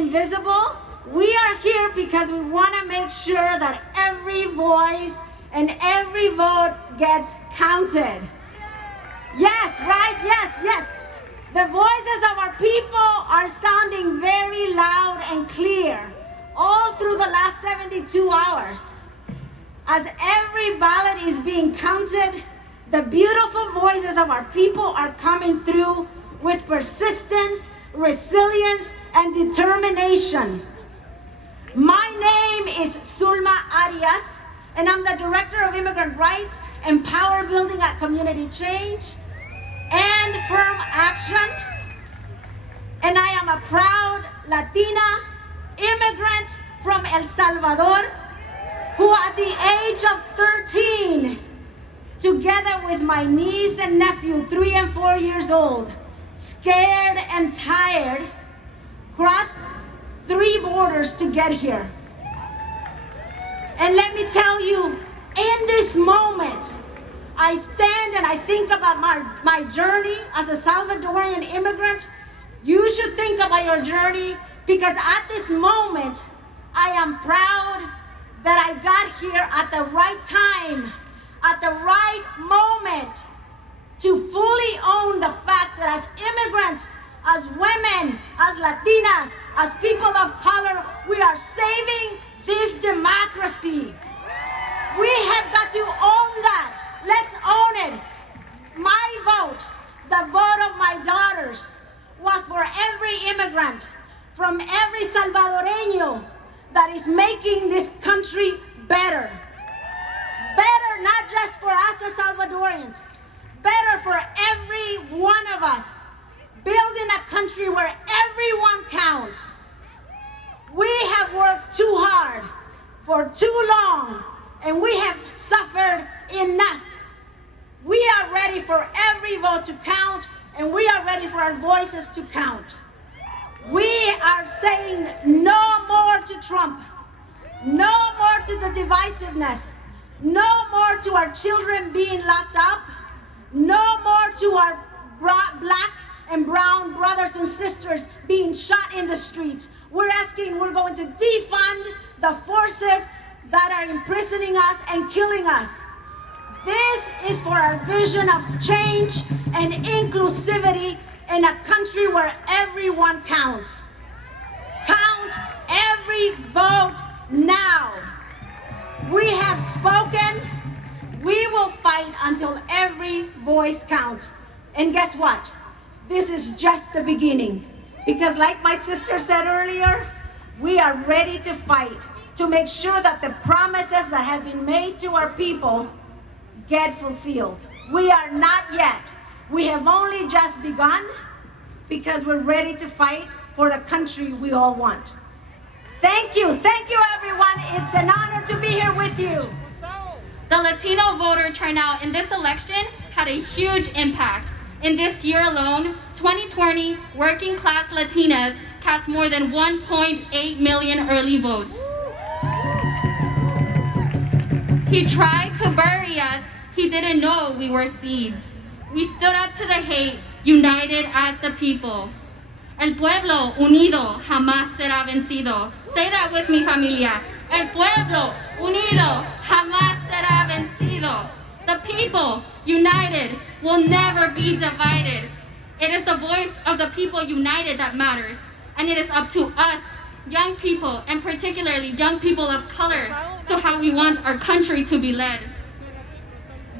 invisible. We are here because we want to make sure that every voice and every vote gets counted. Yes, right? Yes, yes. The voices of our people are sounding very loud and clear all through the last 72 hours. As every ballot is being counted, the beautiful voices of our people are coming through with persistence, resilience, and determination. My name is Zulma Arias, and I'm the Director of Immigrant Rights and Power Building at Community Change and Firm Action. And I am a proud Latina immigrant from El Salvador who at the age of 13, together with my niece and nephew, 3 and 4 years old, scared and tired, crossed 3 borders to get here. And let me tell you, in this moment, I stand and I think about my journey as a Salvadorian immigrant. You should think about your journey, because at this moment, I am proud that I got here at the right time, at the right moment, to fully own the fact that as immigrants, as women, as Latinas, as people of color, we are saving this democracy. We have got to own that. Let's own it. My vote, the vote of my daughters, was for every immigrant, from every Salvadoreño that is making this country better. Better not just for us as Salvadorians, better for every one of us. Building a country where everyone counts. We have worked too hard for too long, and we have suffered enough. We are ready for every vote to count, and we are ready for our voices to count. We are saying no more to Trump, no more to the divisiveness, no more to our children being locked up, no more to our black and brown brothers and sisters being shot in the streets. We're going to defund the forces that are imprisoning us and killing us. This is for our vision of change and inclusivity in a country where everyone counts. Count every vote now. We have spoken. We will fight until every voice counts. And guess what? This is just the beginning. Because like my sister said earlier, we are ready to fight to make sure that the promises that have been made to our people get fulfilled. We are not yet. We have only just begun, because we're ready to fight for the country we all want. Thank you everyone. It's an honor to be here with you. The Latino voter turnout in this election had a huge impact. In this year alone, 2020 working class Latinas cast more than 1.8 million early votes. He tried to bury us. He didn't know we were seeds. We stood up to the hate, united as the people. El pueblo unido jamás será vencido. Say that with me, familia. El pueblo unido jamás será vencido. The people united will never be divided. It is the voice of the people united that matters. And it is up to us, young people, and particularly young people of color, to how we want our country to be led.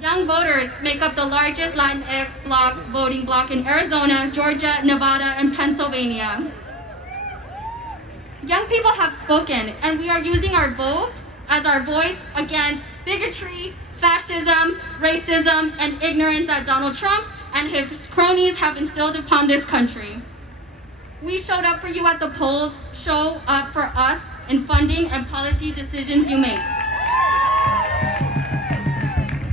Young voters make up the largest Latinx voting bloc in Arizona, Georgia, Nevada, and Pennsylvania. Young people have spoken, and we are using our vote as our voice against bigotry, fascism, racism, and ignorance that Donald Trump and his cronies have instilled upon this country. We showed up for you at the polls. Show up for us in funding and policy decisions you make.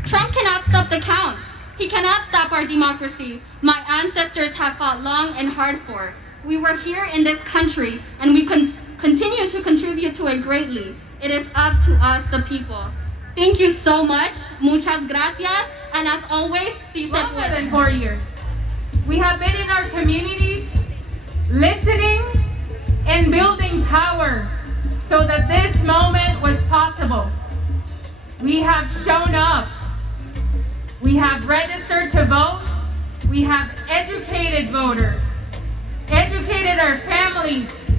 Trump cannot stop the count. He cannot stop our democracy. My ancestors have fought long and hard for. We were here in this country, and we continue to contribute to it greatly. It is up to us, the people. Thank you so much. Muchas gracias. And as always, si se Longer puede. than 4 years. We have been in our communities, listening and building power so that this moment was possible. We have shown up. We have registered to vote. We have educated voters, educated our families,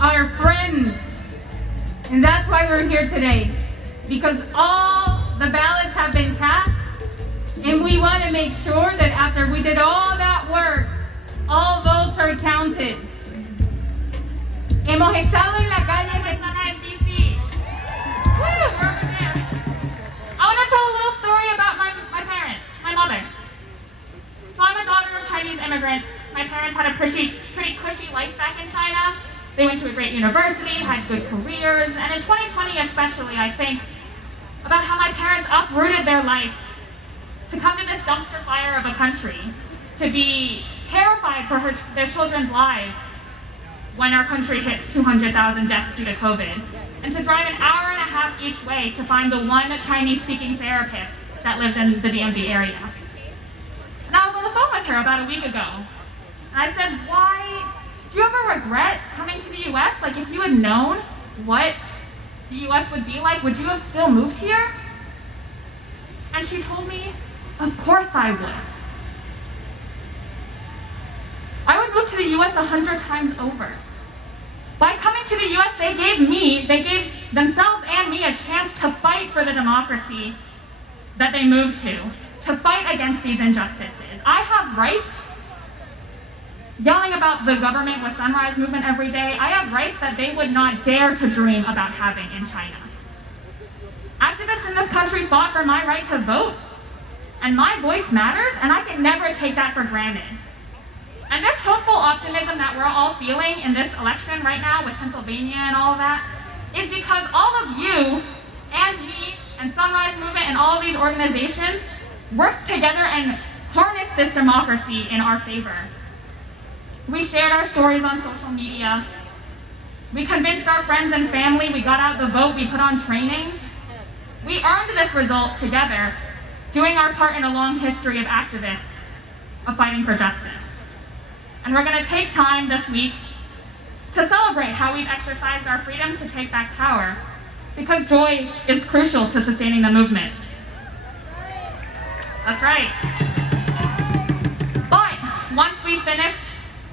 our friends. And that's why we're here today, because all the ballots have been cast, and we want to make sure that after we did all that work, all votes are counted. Hemos estado en la calle de Sunrise, DC. We're over there. I want to tell a little story about my parents, my mother. So I'm a daughter of Chinese immigrants. My parents had a pretty cushy life back in China. They went to a great university, had good careers, and in 2020 especially, I think about how my parents uprooted their life to come to this dumpster fire of a country, to be terrified for their children's lives when our country hits 200,000 deaths due to COVID, and to drive an hour and a half each way to find the one Chinese-speaking therapist that lives in the DMV area. And I was on the phone with her about a week ago, and I said, do you ever regret coming to the US? Like, if you had known what the US would be like, would you have still moved here? And she told me, of course I would. I would move to the US 100 times over. By coming to the US, they gave themselves and me a chance to fight for the democracy that they moved to fight against these injustices. I have rights. Yelling about the government with Sunrise Movement every day, I have rights that they would not dare to dream about having in China. Activists in this country fought for my right to vote, and my voice matters, and I can never take that for granted. And this hopeful optimism that we're all feeling in this election right now with Pennsylvania and all of that is because all of you and me and Sunrise Movement and all of these organizations worked together and harnessed this democracy in our favor. We shared our stories on social media. We convinced our friends and family. We got out the vote. We put on trainings. We earned this result together, doing our part in a long history of activists of fighting for justice. And we're going to take time this week to celebrate how we've exercised our freedoms to take back power, because joy is crucial to sustaining the movement. That's right. But once we finished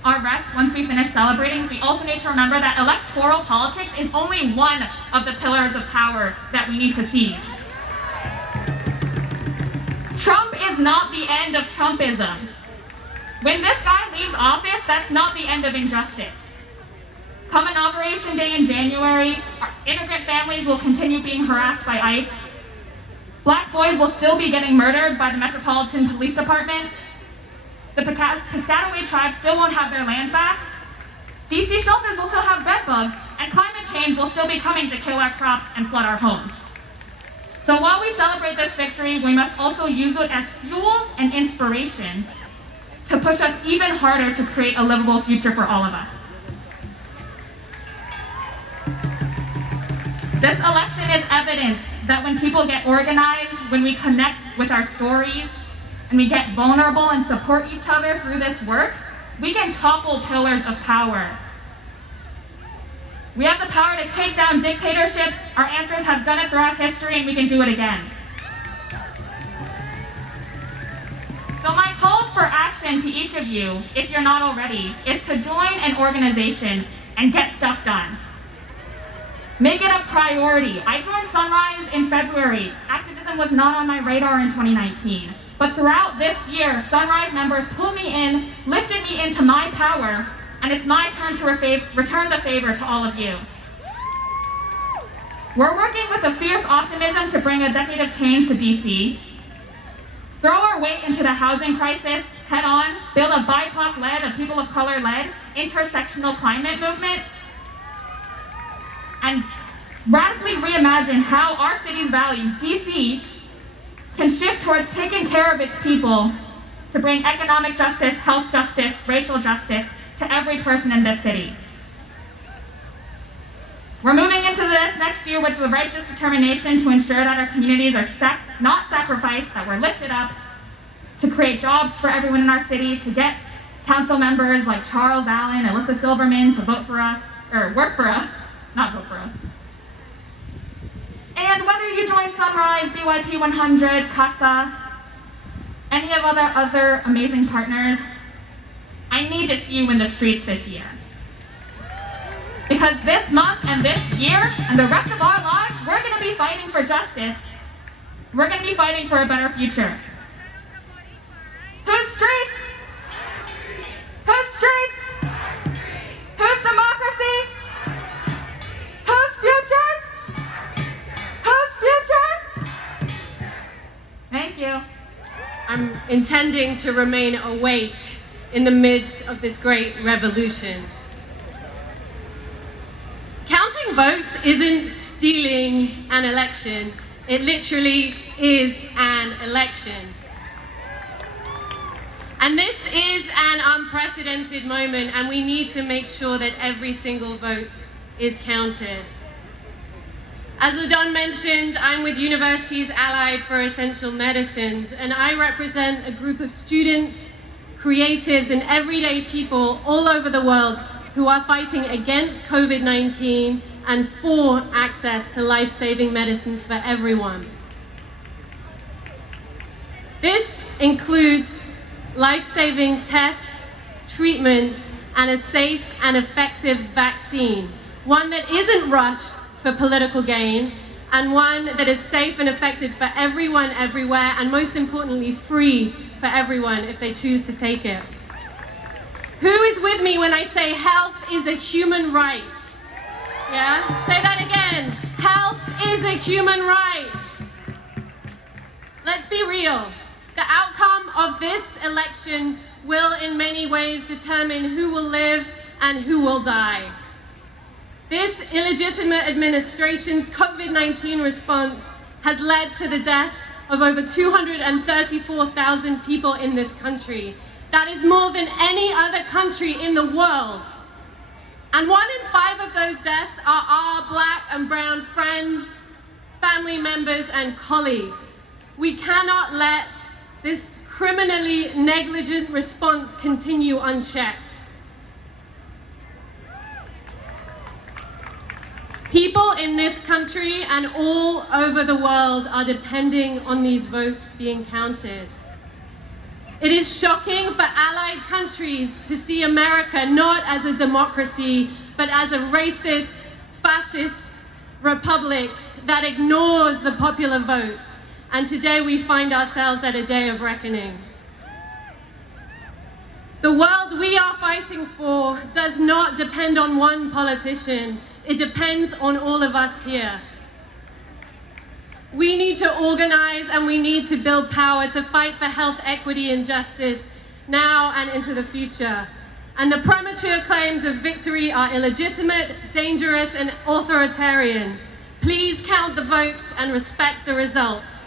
our rest, once we finish celebrating, we also need to remember that electoral politics is only one of the pillars of power that we need to seize. Trump is not the end of Trumpism. When this guy leaves office, that's not the end of injustice. Come Inauguration Day in January, our immigrant families will continue being harassed by ICE. Black boys will still be getting murdered by the Metropolitan Police Department. The Piscataway tribe still won't have their land back. DC shelters will still have bed bugs, and climate change will still be coming to kill our crops and flood our homes. So while we celebrate this victory, we must also use it as fuel and inspiration to push us even harder to create a livable future for all of us. This election is evidence that when people get organized, when we connect with our stories, and we get vulnerable and support each other through this work, we can topple pillars of power. We have the power to take down dictatorships. Our ancestors have done it throughout history, and we can do it again. So my call for action to each of you, if you're not already, is to join an organization and get stuff done. Make it a priority. I joined Sunrise in February. Activism was not on my radar in 2019. But throughout this year, Sunrise members pulled me in, lifted me into my power, and it's my turn to return the favor to all of you. We're working with a fierce optimism to bring a decade of change to DC, throw our weight into the housing crisis head on, build a BIPOC-led, a people of color-led, intersectional climate movement, and radically reimagine how our city's values, DC, can shift towards taking care of its people to bring economic justice, health justice, racial justice to every person in this city. We're moving into this next year with the righteous determination to ensure that our communities are not sacrificed, that we're lifted up, to create jobs for everyone in our city, to get council members like Charles Allen, Alyssa Silverman to vote for us, or work for us, not vote for us. And whether you join Sunrise, BYP 100, CASA, any of other amazing partners, I need to see you in the streets this year. Because this month and this year and the rest of our lives, we're going to be fighting for justice. We're going to be fighting for a better future. Whose streets? Whose streets? Whose democracy? Whose futures? Whose futures? Thank you. I'm intending to remain awake in the midst of this great revolution. Counting votes isn't stealing an election. It literally is an election. And this is an unprecedented moment, and we need to make sure that every single vote is counted. As LaDon mentioned, I'm with Universities Allied for Essential Medicines, and I represent a group of students, creatives, and everyday people all over the world who are fighting against COVID-19 and for access to life-saving medicines for everyone. This includes life-saving tests, treatments, and a safe and effective vaccine, one that isn't rushed for political gain, and one that is safe and effective for everyone, everywhere, and most importantly, free for everyone if they choose to take it. Who is with me when I say health is a human right? Yeah? Say that again. Health is a human right. Let's be real. The outcome of this election will in many ways determine who will live and who will die. This illegitimate administration's COVID-19 response has led to the deaths of over 234,000 people in this country. That is more than any other country in the world. And 1 in 5 of those deaths are our Black and brown friends, family members, and colleagues. We cannot let this criminally negligent response continue unchecked. People in this country and all over the world are depending on these votes being counted. It is shocking for allied countries to see America not as a democracy, but as a racist, fascist republic that ignores the popular vote. And today we find ourselves at a day of reckoning. The world we are fighting for does not depend on one politician. It depends on all of us here. We need to organize and we need to build power to fight for health equity and justice now and into the future. And the premature claims of victory are illegitimate, dangerous, and authoritarian. Please count the votes and respect the results.